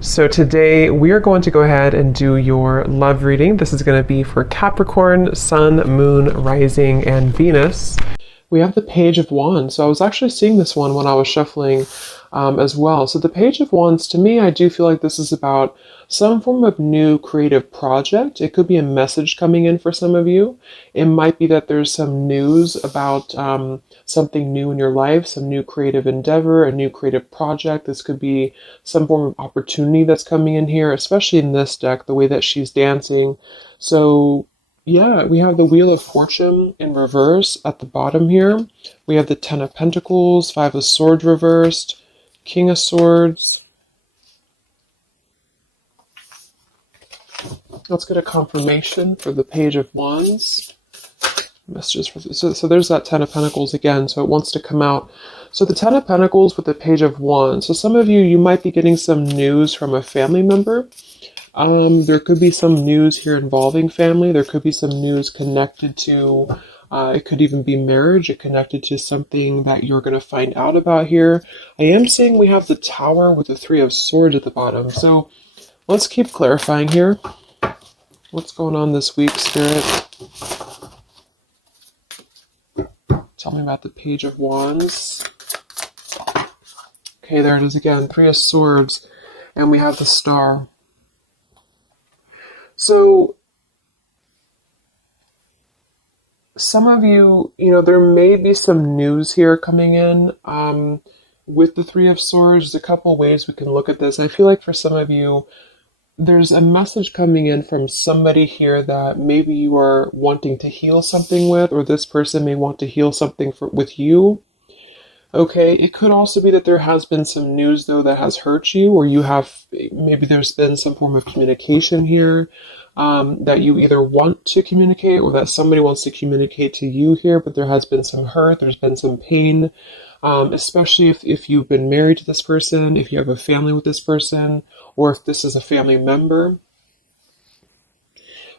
So today we are going to go ahead and do your love reading. This is going to be for Capricorn, Sun, Moon, Rising, and Venus. We have the Page of Wands. So I was actually seeing this one when I was shuffling as well. So the Page of Wands, to me, I do feel like this is about some form of new creative project. It could be a message coming in for some of you. It might be that there's some news about something new in your life, some new creative endeavor, a new creative project. This could be some form of opportunity that's coming in here, especially in this deck, the way that she's dancing. So yeah, we have the Wheel of Fortune in reverse at the bottom here. We have the Ten of Pentacles, Five of Swords reversed, King of Swords. Let's get a confirmation for the Page of Wands. Messages for so there's that Ten of Pentacles again, so it wants to come out. So the Ten of Pentacles with the Page of Wands. So some of you might be getting some news from a family member. There could be some news here involving family. There could be some news connected to, it could even be marriage. It connected to something that you're going to find out about here. I am seeing we have the Tower with the Three of Swords at the bottom. So let's keep clarifying here. What's going on this week, Spirit? Tell me about the Page of Wands. Okay, there it is again. Three of Swords. And we have the Star. So, some of you, there may be some news here coming in with the Three of Swords. There's a couple ways we can look at this. I feel like for some of you, there's a message coming in from somebody here that maybe you are wanting to heal something with, or this person may want to heal something with you. Okay, it could also be that there has been some news, though, that has hurt you, or maybe there's been some form of communication here that you either want to communicate or that somebody wants to communicate to you here, but there has been some hurt, there's been some pain, especially if you've been married to this person, if you have a family with this person, or if this is a family member.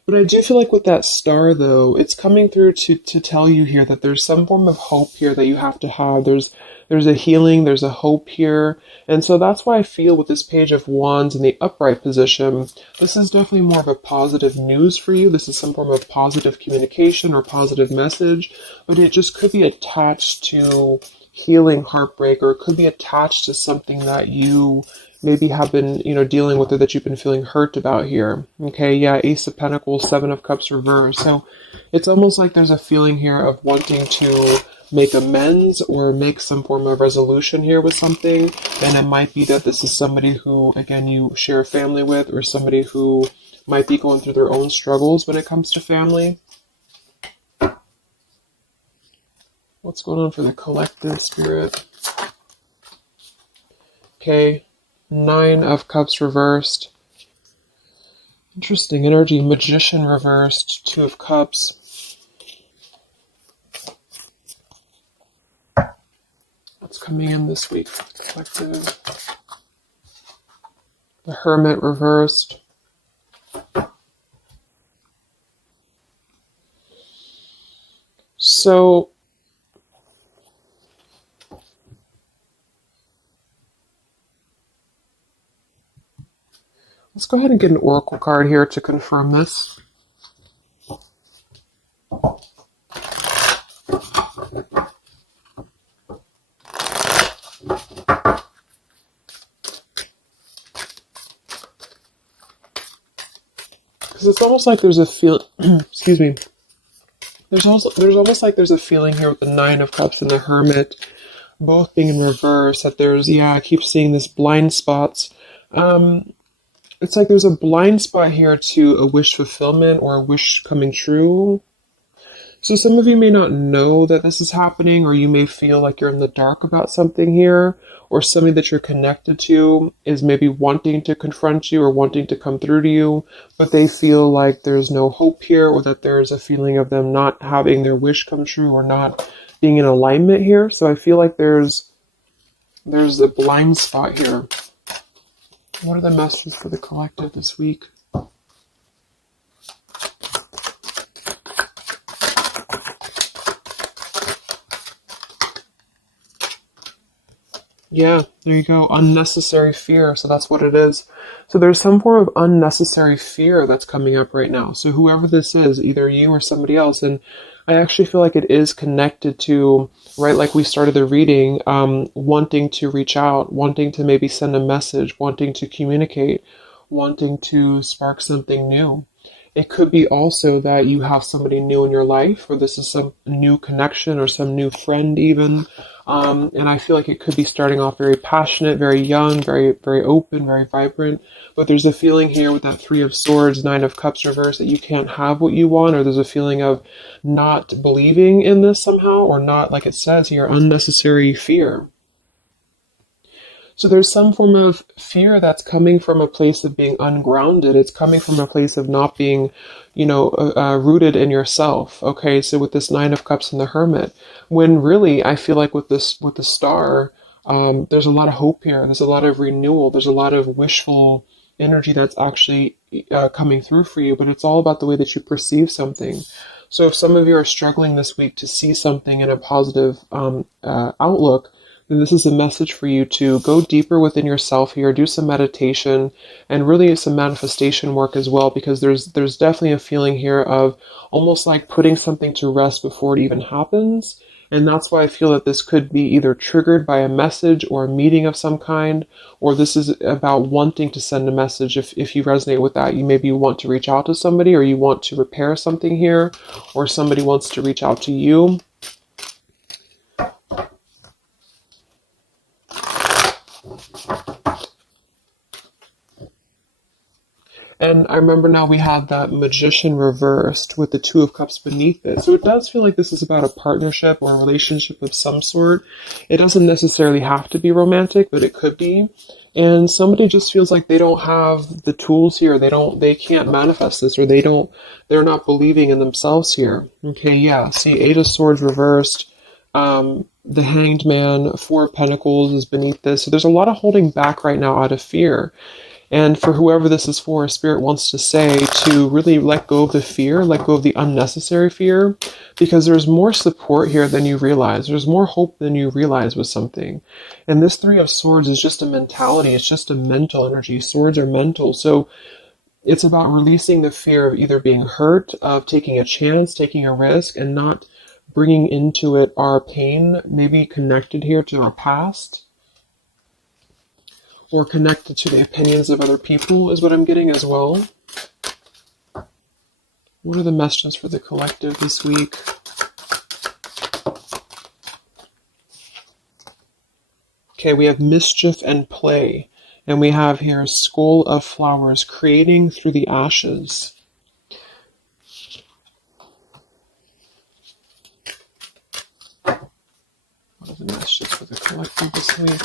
But I do feel like with that Star, though, it's coming through to tell you here that there's some form of hope here that you have to have. There's a healing, there's a hope here. And so that's why I feel with this Page of Wands in the upright position, this is definitely more of a positive news for you. This is some form of positive communication or positive message, but it just could be attached to healing heartbreak, or it could be attached to something that you maybe have been, dealing with, or that you've been feeling hurt about here. Okay, yeah, Ace of Pentacles, Seven of Cups reversed. So it's almost like there's a feeling here of wanting to make amends or make some form of resolution here with something. And it might be that this is somebody who, again, you share a family with, or somebody who might be going through their own struggles when it comes to family. What's going on for the collective, Spirit? Okay. Nine of Cups reversed. Interesting energy. Magician reversed. Two of Cups. What's coming in this week for the collective? The Hermit reversed. So let's go ahead and get an oracle card here to confirm this. Because it's almost like there's a excuse me. There's almost like there's a feeling here with the Nine of Cups and the Hermit both being in reverse, that there's, I keep seeing this blind spots. It's like there's a blind spot here to a wish fulfillment or a wish coming true. So some of you may not know that this is happening, or you may feel like you're in the dark about something here, or somebody that you're connected to is maybe wanting to confront you or wanting to come through to you, but they feel like there's no hope here, or that there's a feeling of them not having their wish come true or not being in alignment here. So I feel like there's a blind spot here. What are the messages for the collective this week? Yeah, there you go. Unnecessary fear. So that's what it is. So there's some form of unnecessary fear that's coming up right now. So whoever this is, either you or somebody else, and I actually feel like it is connected to, right, like we started the reading, wanting to reach out, wanting to maybe send a message, wanting to communicate, wanting to spark something new. It could be also that you have somebody new in your life, or this is some new connection or some new friend even. And I feel like it could be starting off very passionate, very young, very, very open, very vibrant. But there's a feeling here with that Three of Swords, Nine of Cups reverse that you can't have what you want, or there's a feeling of not believing in this somehow, or not, like it says here, unnecessary fear. So there's some form of fear that's coming from a place of being ungrounded. It's coming from a place of not being, rooted in yourself. Okay, so with this Nine of Cups and the Hermit, when really I feel like with the Star, there's a lot of hope here. There's a lot of renewal. There's a lot of wishful energy that's actually coming through for you. But it's all about the way that you perceive something. So if some of you are struggling this week to see something in a positive outlook, then this is a message for you to go deeper within yourself here, do some meditation, and really some manifestation work as well, because there's definitely a feeling here of almost like putting something to rest before it even happens. And that's why I feel that this could be either triggered by a message or a meeting of some kind, or this is about wanting to send a message. If you resonate with that, you maybe want to reach out to somebody, or you want to repair something here, or somebody wants to reach out to you. And I remember now we have that Magician reversed with the Two of Cups beneath it. So it does feel like this is about a partnership or a relationship of some sort. It doesn't necessarily have to be romantic, but it could be. And somebody just feels like they don't have the tools here. They can't manifest this, or they're not believing in themselves here. Okay, yeah. See, Eight of Swords reversed. The Hanged Man, Four of Pentacles is beneath this. So there's a lot of holding back right now out of fear. And for whoever this is for, Spirit wants to say to really let go of the fear, let go of the unnecessary fear, because there's more support here than you realize. There's more hope than you realize with something. And this Three of Swords is just a mentality. It's just a mental energy. Swords are mental. So it's about releasing the fear of either being hurt, of taking a chance, taking a risk, and not bringing into it our pain, maybe connected here to our past, or connected to the opinions of other people is what I'm getting as well. What are the messages for the collective this week? Okay, we have mischief and play. And we have here Skull of Flowers, creating through the ashes. What are the messages for the collective this week?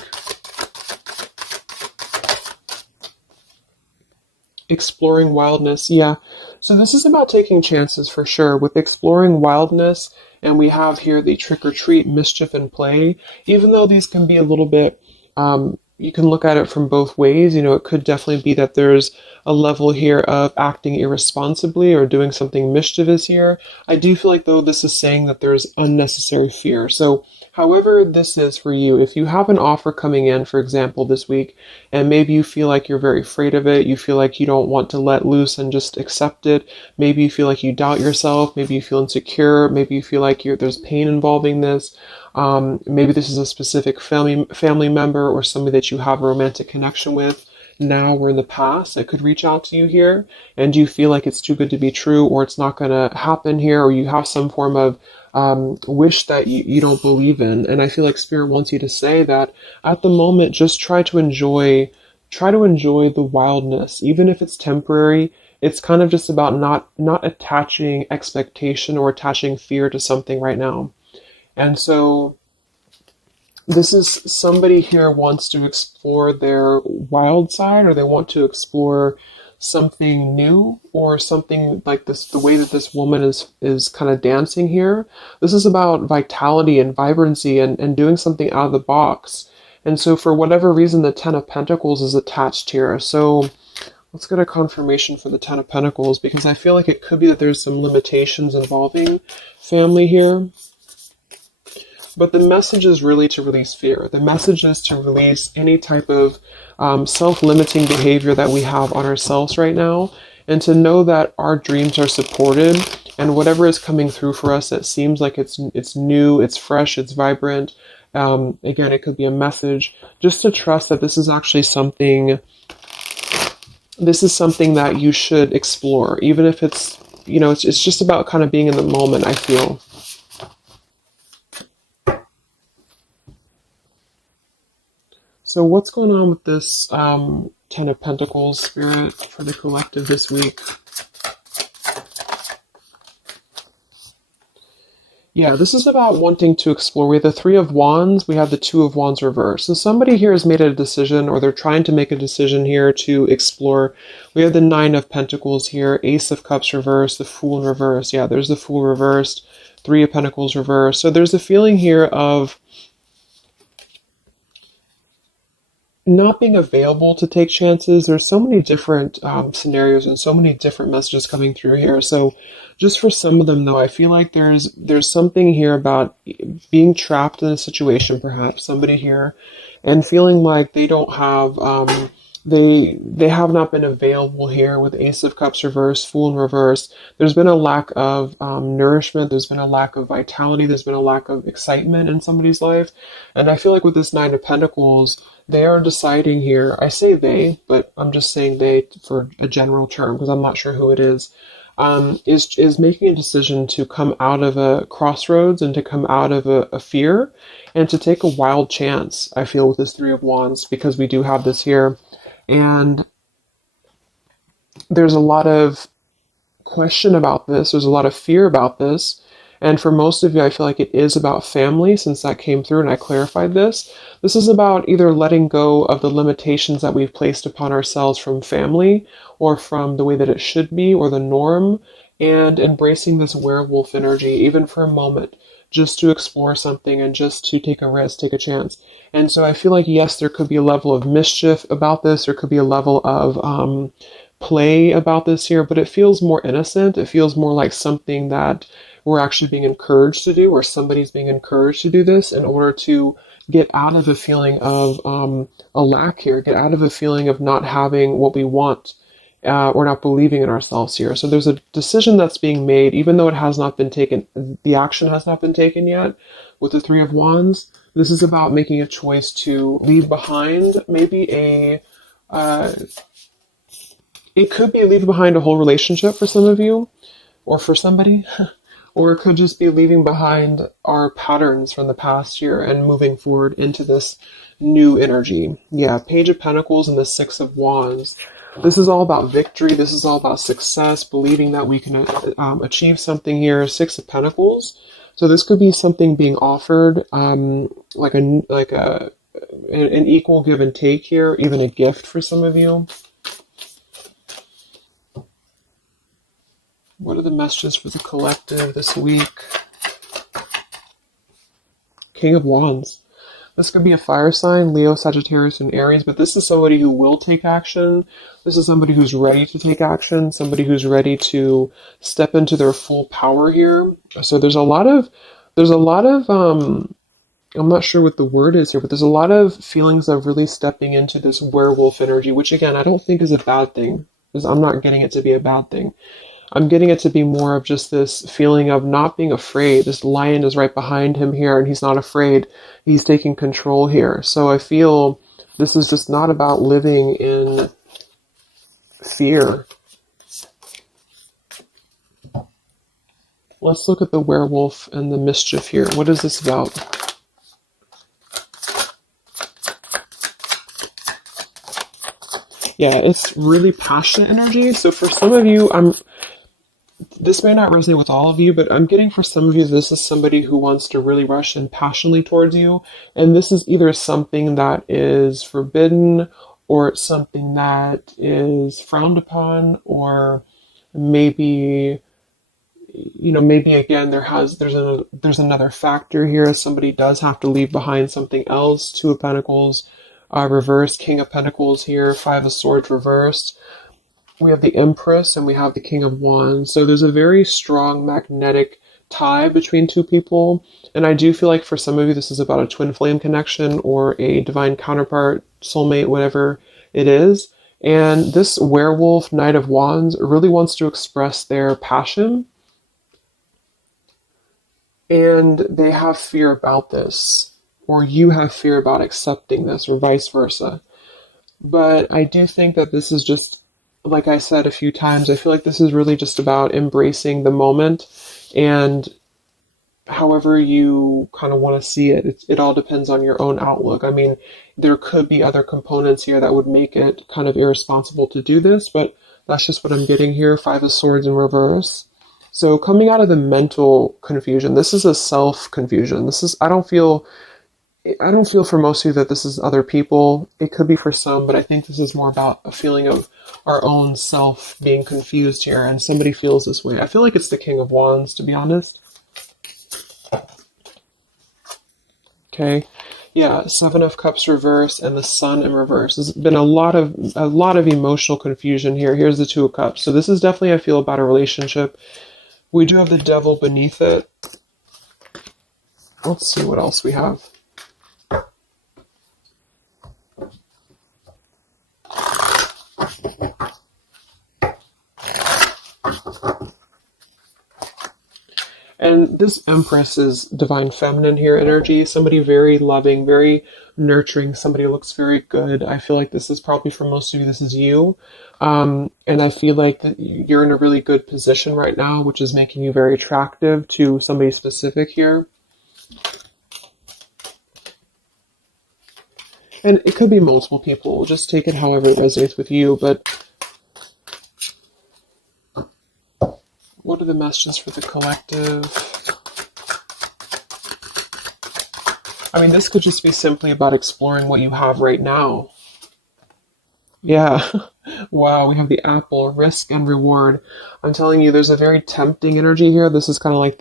Exploring wildness, yeah. So this is about taking chances for sure. With exploring wildness, and we have here the trick or treat, mischief and play. Even though these can be a little bit, you can look at it from both ways. It could definitely be that there's a level here of acting irresponsibly or doing something mischievous here. I do feel like, though, this is saying that there's unnecessary fear. So however this is for you, if you have an offer coming in, for example, this week, and maybe you feel like you're very afraid of it, you feel like you don't want to let loose and just accept it, maybe you feel like you doubt yourself, maybe you feel insecure, maybe you feel like there's pain involving this, maybe this is a specific family member or somebody that you have a romantic connection with now or in the past that could reach out to you here, and you feel like it's too good to be true, or it's not going to happen here, or you have some form of wish that you don't believe in. And I feel like Spirit wants you to say that at the moment, just try to enjoy the wildness, even if it's temporary. It's kind of just about not attaching expectation or attaching fear to something right now. And so this is somebody here wants to explore their wild side, or they want to explore something new, or something like this, the way that this woman is kind of dancing here. This is about vitality and vibrancy and doing something out of the box. And so for whatever reason, the Ten of Pentacles is attached here. So let's get a confirmation for the Ten of Pentacles, because I feel like it could be that there's some limitations involving family here. But the message is really to release fear. The message is to release any type of self-limiting behavior that we have on ourselves right now, and to know that our dreams are supported, and whatever is coming through for us that seems like it's new, it's fresh, it's vibrant. Again, it could be a message. Just to trust that this is actually something. This is something that you should explore, even if it's, you know, it's just about kind of being in the moment, I feel. So what's going on with this Ten of Pentacles, Spirit, for the collective this week? Yeah, this is about wanting to explore. We have the Three of Wands, we have the Two of Wands reverse. So somebody here has made a decision, or they're trying to make a decision here to explore. We have the Nine of Pentacles here, Ace of Cups reversed, the Fool in reverse. Yeah, there's the Fool reversed, Three of Pentacles reversed. So there's a feeling here of not being available to take chances. There's so many different scenarios and so many different messages coming through here. So just for some of them, though, I feel like there's something here about being trapped in a situation, perhaps somebody here, and feeling like they don't have they have not been available here with Ace of Cups reverse, Fool in reverse. There's been a lack of nourishment. There's been a lack of vitality. There's been a lack of excitement in somebody's life. And I feel like with this Nine of Pentacles, they are deciding here, I say they, but I'm just saying they for a general term because I'm not sure who it is making a decision to come out of a crossroads and to come out of a fear and to take a wild chance, I feel, with this Three of Wands, because we do have this here. And there's a lot of question about this. There's a lot of fear about this. And for most of you, I feel like it is about family, since that came through and I clarified this. This is about either letting go of the limitations that we've placed upon ourselves from family or from the way that it should be or the norm, and embracing this werewolf energy, even for a moment, just to explore something and just to take a risk, take a chance. And so I feel like, yes, there could be a level of mischief about this. There could be a level of play about this here, but it feels more innocent. It feels more like something that we're actually being encouraged to do, or somebody's being encouraged to do this in order to get out of a feeling of a lack here, get out of a feeling of not having what we want, or not believing in ourselves here. So there's a decision that's being made, even though it has not been taken, the action has not been taken yet with the Three of Wands. This is about making a choice to leave behind maybe it could be leaving behind a whole relationship for some of you, or for somebody. Or it could just be leaving behind our patterns from the past year and moving forward into this new energy. Yeah, Page of Pentacles and the Six of Wands. This is all about victory. This is all about success, believing that we can achieve something here. Six of Pentacles. So this could be something being offered, like an equal give and take here, even a gift for some of you. What are the messages for the collective this week? King of Wands. This could be a fire sign, Leo, Sagittarius, and Aries, but this is somebody who will take action. This is somebody who's ready to take action, somebody who's ready to step into their full power here. So there's a lot of, I'm not sure what the word is here, but there's a lot of feelings of really stepping into this werewolf energy, which again, I don't think is a bad thing, because I'm not getting it to be a bad thing. I'm getting it to be more of just this feeling of not being afraid. This lion is right behind him here, and he's not afraid. He's taking control here. So I feel this is just not about living in fear. Let's look at the werewolf and the mischief here. What is this about? Yeah, it's really passionate energy. So for some of you, this may not resonate with all of you, but I'm getting for some of you, this is somebody who wants to really rush in passionately towards you. And this is either something that is forbidden, or it's something that is frowned upon, or maybe, you know, maybe again, there's another factor here. Somebody does have to leave behind something else. Two of Pentacles reversed, King of Pentacles here, Five of Swords reversed. We have the Empress and we have the King of Wands. So there's a very strong magnetic tie between two people. And I do feel like for some of you, this is about a twin flame connection or a divine counterpart, soulmate, whatever it is. And this werewolf, Knight of Wands, really wants to express their passion. And they have fear about this, or you have fear about accepting this, or vice versa. But I do think that this is just, like I said a few times, I feel like this is really just about embracing the moment, and however you kind of want to see it, it all depends on your own outlook. I mean, there could be other components here that would make it kind of irresponsible to do this, but that's just what I'm getting here. Five of Swords in reverse. So coming out of the mental confusion, this is a self-confusion. This is, I don't feel for most of you that this is other people. It could be for some, but I think this is more about a feeling of our own self being confused here, and somebody feels this way. I feel like it's the King of Wands, to be honest. Okay. Yeah, Seven of Cups reverse and the Sun in reverse. There's been a lot of emotional confusion here. Here's the Two of Cups. So this is definitely, I feel, about a relationship. We do have the Devil beneath it. Let's see what else we have. And this Empress is divine feminine here energy. Somebody very loving, very nurturing. Somebody who looks very good. I feel like this is probably, for most of you, this is you. And I feel like you're in a really good position right now, which is making you very attractive to somebody specific here. And it could be multiple people. Just take it however it resonates with you. But what are the messages for the collective? I mean, this could just be simply about exploring what you have right now. Yeah. Wow, we have the Apple, risk and reward. I'm telling you, there's a very tempting energy here. This is kind of like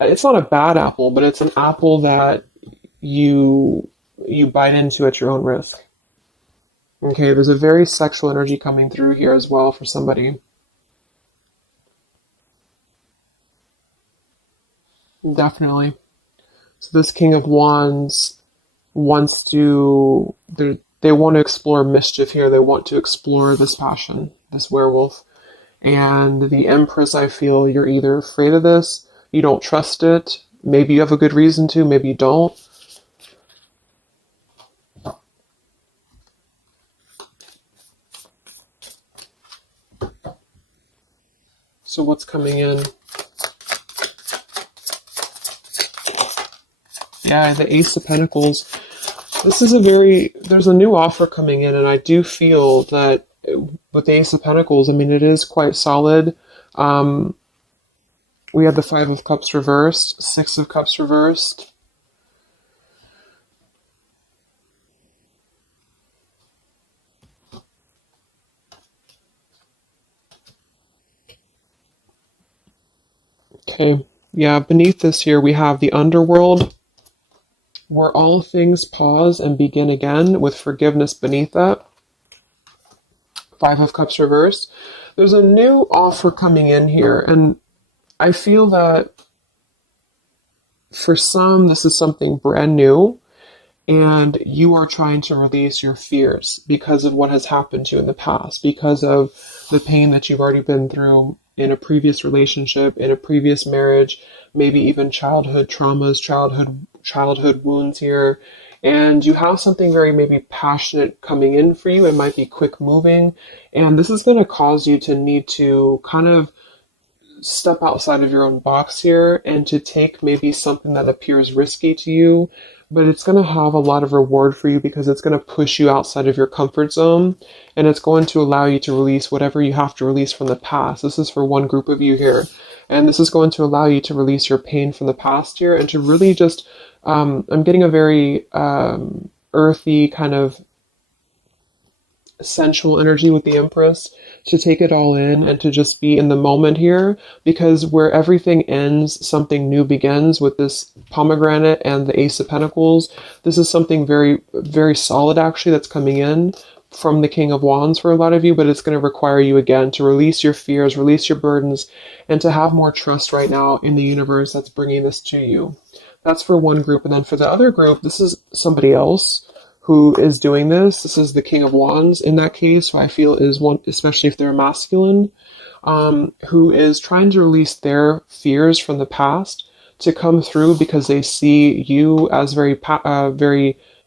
it's not a bad apple, but it's an apple that you bite into at your own risk. Okay, there's a very sexual energy coming through here as well for somebody. Definitely. So this King of Wands wants to, they want to explore mischief here. They want to explore this passion, this werewolf. And the Empress, I feel you're either afraid of this, you don't trust it, maybe you have a good reason to, maybe you don't. So what's coming in? Yeah, the Ace of Pentacles. This is there's a new offer coming in, and I do feel that with the Ace of Pentacles, I mean, it is quite solid. We have the Five of Cups reversed, Six of Cups reversed. Okay, yeah, beneath this here, we have the Underworld, where all things pause and begin again, with forgiveness beneath that. Five of Cups reversed. There's a new offer coming in here, and I feel that for some, this is something brand new, and you are trying to release your fears because of what has happened to you in the past, because of the pain that you've already been through in a previous relationship, in a previous marriage, maybe even childhood traumas, childhood wounds here. And you have something very maybe passionate coming in for you. It might be quick moving. And this is going to cause you to need to kind of step outside of your own box here and to take maybe something that appears risky to you, but it's going to have a lot of reward for you because it's going to push you outside of your comfort zone, and it's going to allow you to release whatever you have to release from the past. This is for one group of you here, and this is going to allow you to release your pain from the past here and to really just, I'm getting a very earthy kind of sensual energy with the Empress, to take it all in and to just be in the moment here, because where everything ends, something new begins with this pomegranate and the Ace of Pentacles. This is something very, very solid actually that's coming in from the King of Wands for a lot of you, but it's going to require you again to release your fears, release your burdens, and to have more trust right now in the universe that's bringing this to you. That's for one group. And then for the other group, this is somebody else who is doing this. This is the King of Wands in that case, who I feel is one, especially if they're masculine, who is trying to release their fears from the past to come through because they see you as very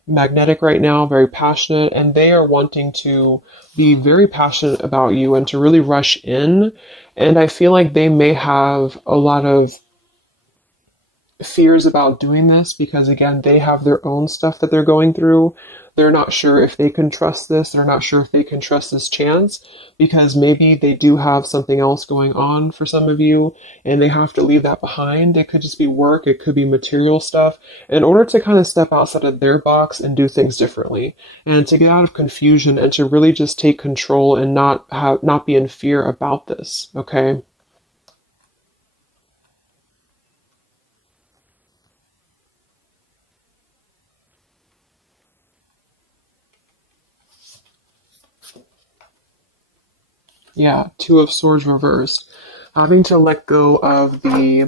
magnetic right now, very passionate, and they are wanting to be very passionate about you and to really rush in. And I feel like they may have a lot of fears about doing this because, again, they have their own stuff that they're going through. They're not sure if they can trust this. They're not sure if they can trust this chance because maybe they do have something else going on for some of you and they have to leave that behind. It could just be work. It could be material stuff in order to kind of step outside of their box and do things differently and to get out of confusion and to really just take control and not be in fear about this. Okay. Yeah, Two of Swords reversed. Having to let go of the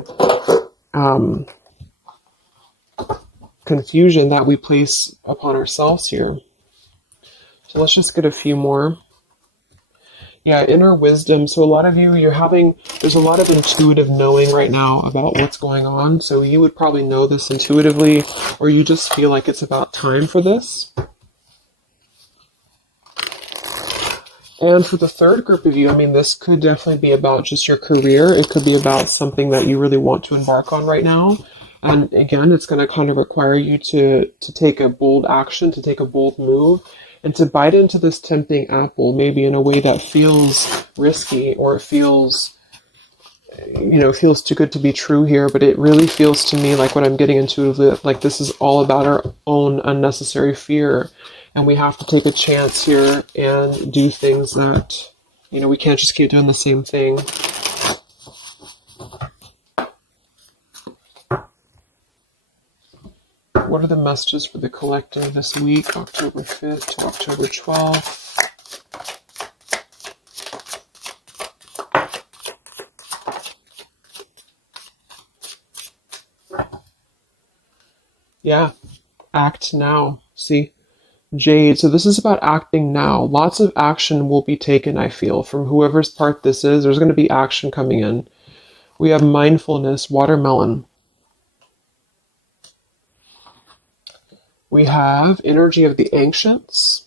confusion that we place upon ourselves here. So let's just get a few more. Yeah, inner wisdom. So a lot of you, there's a lot of intuitive knowing right now about what's going on. So you would probably know this intuitively, or you just feel like it's about time for this. And for the third group of you, I mean, this could definitely be about just your career. It could be about something that you really want to embark on right now. And again, it's going to kind of require you to take a bold action, to take a bold move, and to bite into this tempting apple, maybe in a way that feels risky or it feels too good to be true here. But it really feels to me like what I'm getting intuitively, like this is all about our own unnecessary fear. And we have to take a chance here and do things that, we can't just keep doing the same thing. What are the messages for the collective this week, October 5th to October 12th? Yeah, act now. See? Jade, so this is about acting now. Lots of action will be taken, I feel, from whoever's part this is. There's going to be action coming in. We have mindfulness, watermelon. We have energy of the ancients.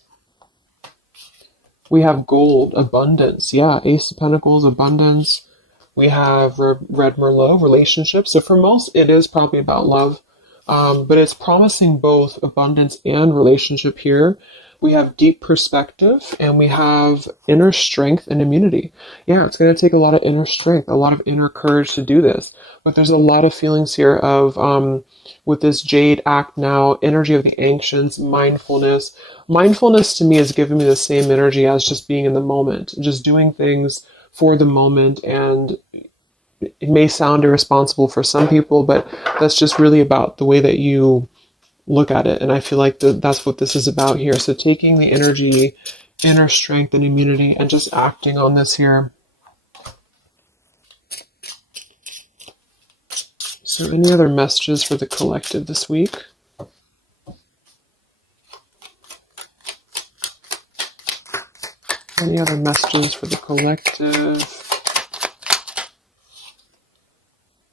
We have gold, abundance. Yeah, Ace of Pentacles, abundance. We have Red Merlot, relationships. So for most, it is probably about love. But it's promising both abundance and relationship here. We have deep perspective and we have inner strength and immunity. Yeah, it's going to take a lot of inner strength, a lot of inner courage to do this. But there's a lot of feelings here of, with this Jade, act now, energy of the ancients, mindfulness. Mindfulness to me is giving me the same energy as just being in the moment, just doing things for the moment. And it may sound irresponsible for some people, but that's just really about the way that you look at it. And I feel like that's what this is about here. So taking the energy, inner strength and immunity and just acting on this here. So any other messages for the collective this week? Any other messages for the collective?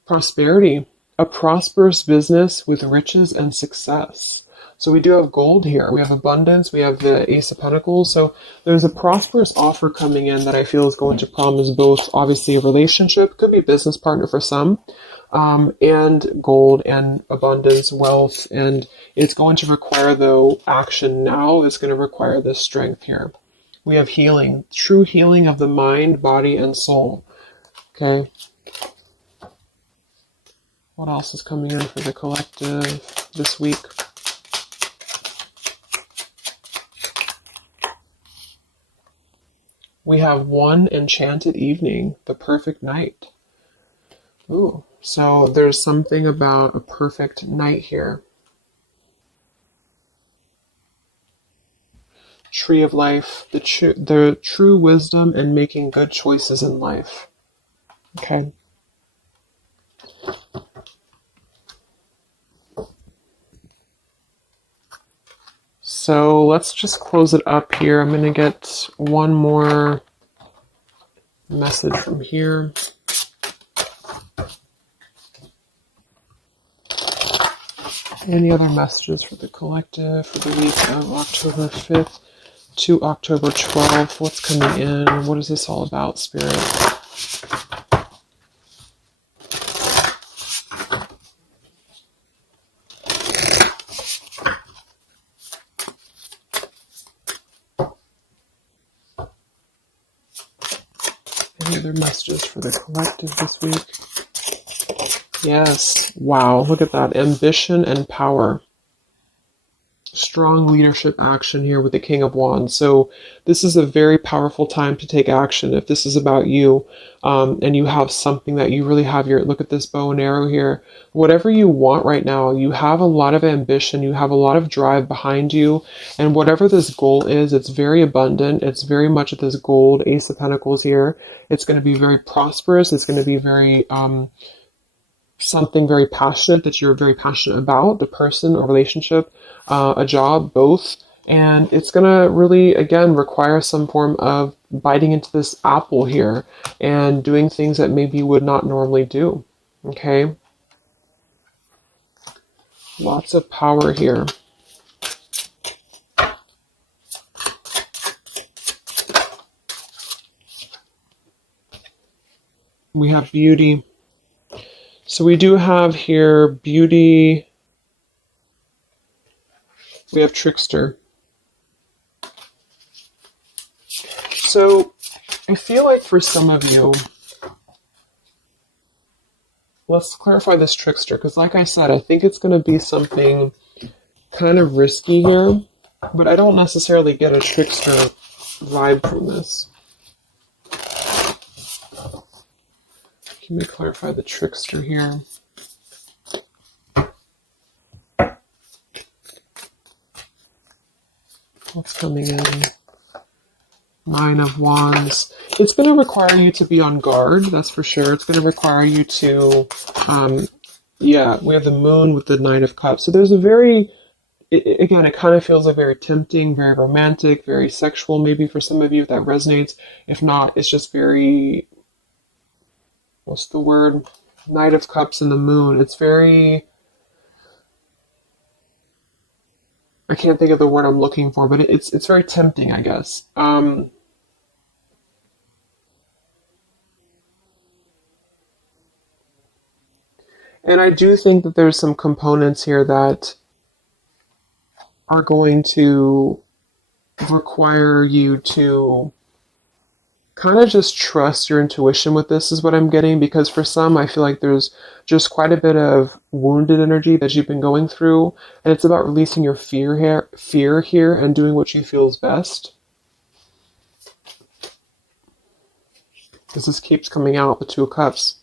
Prosperity. A prosperous business with riches and success. So we do have gold here. We have abundance. We have the Ace of Pentacles. So there's a prosperous offer coming in that I feel is going to promise both, obviously, a relationship, could be a business partner for some, and gold and abundance, wealth. And it's going to require, though, action now. It's going to require this strength here. We have healing, true healing of the mind, body, and soul. Okay. What else is coming in for the collective this week? We have one enchanted evening, the perfect night. Ooh, so there's something about a perfect night here. Tree of life, the true wisdom and making good choices in life. Okay. So let's just close it up here. I'm going to get one more message from here. Any other messages for the collective for the week of October 5th to October 12th? What's coming in? What is this all about, Spirit? Any other messages for the collective this week? Yes. Wow, look at that. Ambition and power. Strong leadership action here with the King of Wands. So this is a very powerful time to take action. If this is about you, and you have something that you really have look at this bow and arrow here. Whatever you want right now, you have a lot of ambition, you have a lot of drive behind you, and whatever this goal is, it's very abundant. It's very much this gold, Ace of Pentacles here. It's going to be very prosperous. It's going to be very, something very passionate that you're very passionate about, the person, a relationship, a job, both. And it's going to really, again, require some form of biting into this apple here and doing things that maybe you would not normally do. Okay? Lots of power here. We have beauty. So we do have here beauty. We have trickster. So I feel like for some of you, let's clarify this trickster, because like I said, I think it's going to be something kind of risky here, but I don't necessarily get a trickster vibe from this. Let me clarify the trickster here. What's coming in? Nine of Wands. It's going to require you to be on guard, that's for sure. It's going to require you to, yeah, we have the Moon with the Nine of Cups. So there's a very, again, it kind of feels like very tempting, very romantic, very sexual, maybe for some of you if that resonates. If not, it's just very, what's the word? Knight of Cups and the Moon. It's very, I can't think of the word I'm looking for, but it's very tempting, I guess. And I do think that there's some components here that are going to require you to kind of just trust your intuition with this, is what I'm getting, because for some, I feel like there's just quite a bit of wounded energy that you've been going through, and it's about releasing your fear here and doing what you feel is best. Because this keeps coming out, the Two of Cups.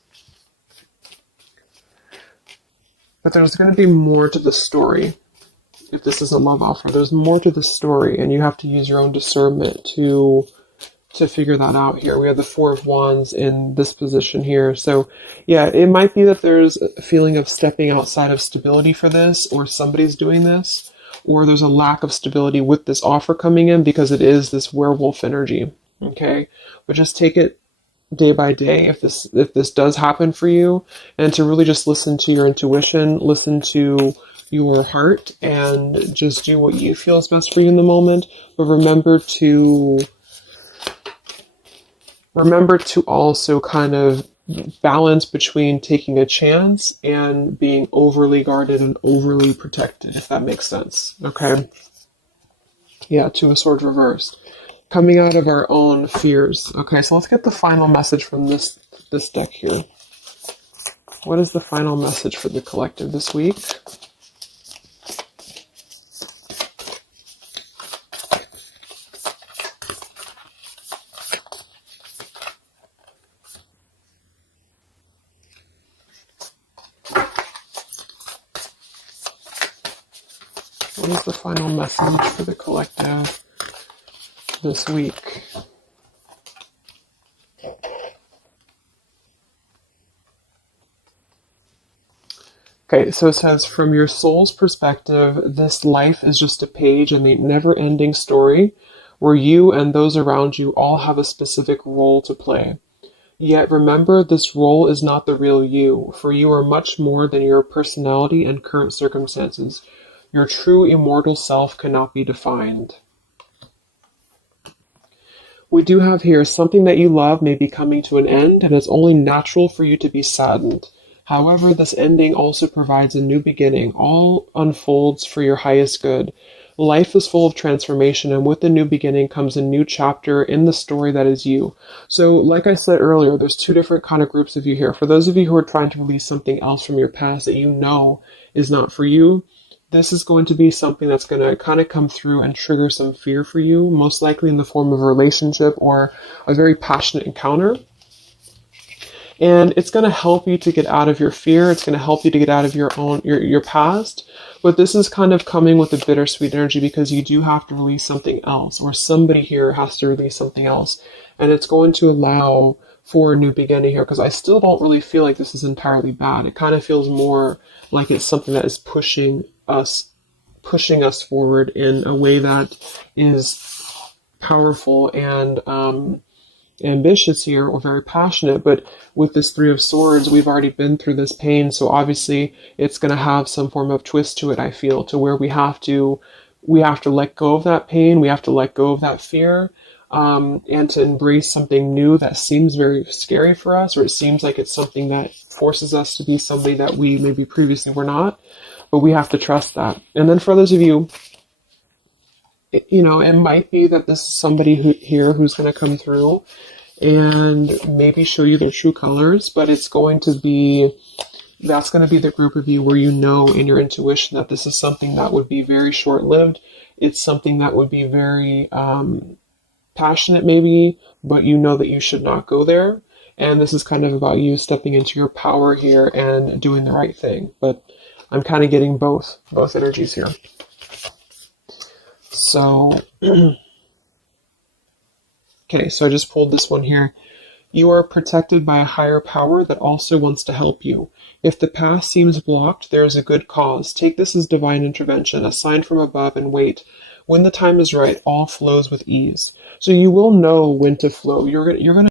But there's going to be more to the story. If this is a love offer, there's more to the story, and you have to use your own discernment to figure that out here. We have the Four of Wands in this position here. So yeah, it might be that there's a feeling of stepping outside of stability for this, or somebody's doing this, or there's a lack of stability with this offer coming in because it is this werewolf energy. Okay? But just take it day by day if this does happen for you, and to really just listen to your intuition, listen to your heart, and just do what you feel is best for you in the moment. But remember to also kind of balance between taking a chance and being overly guarded and overly protected, if that makes sense. Okay? Yeah, Two of Swords reversed. Coming out of our own fears. Okay, so let's get the final message from this deck here. What is the final message for the collective this week? What is the final message for the collective this week. Okay, so it says, from your soul's perspective, this life is just a page in the never-ending story where you and those around you all have a specific role to play. Yet remember, this role is not the real you, for you are much more than your personality and current circumstances. Your true immortal self cannot be defined. We do have here, something that you love may be coming to an end, and it's only natural for you to be saddened. However, this ending also provides a new beginning. All unfolds for your highest good. Life is full of transformation, and with the new beginning comes a new chapter in the story that is you. So, like I said earlier, there's two different kind of groups of you here. For those of you who are trying to release something else from your past that you know is not for you, this is going to be something that's going to kind of come through and trigger some fear for you, most likely in the form of a relationship or a very passionate encounter. And it's going to help you to get out of your fear. It's going to help you to get out of your past. But this is kind of coming with a bittersweet energy because you do have to release something else, or somebody here has to release something else. And it's going to allow for a new beginning here, because I still don't really feel like this is entirely bad. It kind of feels more like it's something that is pushing us forward in a way that is powerful and ambitious here, or very passionate. But with this Three of Swords, we've already been through this pain, so obviously it's going to have some form of twist to it, I feel, to where we have to let go of that pain, we have to let go of that fear, and to embrace something new that seems very scary for us, or it seems like it's something that forces us to be somebody that we maybe previously were not, but we have to trust that. And then for others of you, you know, it might be that this is somebody who's going to come through and maybe show you their true colors, but that's going to be the group of you where you know in your intuition that this is something that would be very short-lived. It's something that would be very passionate maybe, but you know that you should not go there. And this is kind of about you stepping into your power here and doing the right thing. But I'm kind of getting both energies here. So, okay, so I just pulled this one here. You are protected by a higher power that also wants to help you. If the path seems blocked, there is a good cause. Take this as divine intervention, a sign from above, and wait. When the time is right, all flows with ease. So you will know when to flow. You're gonna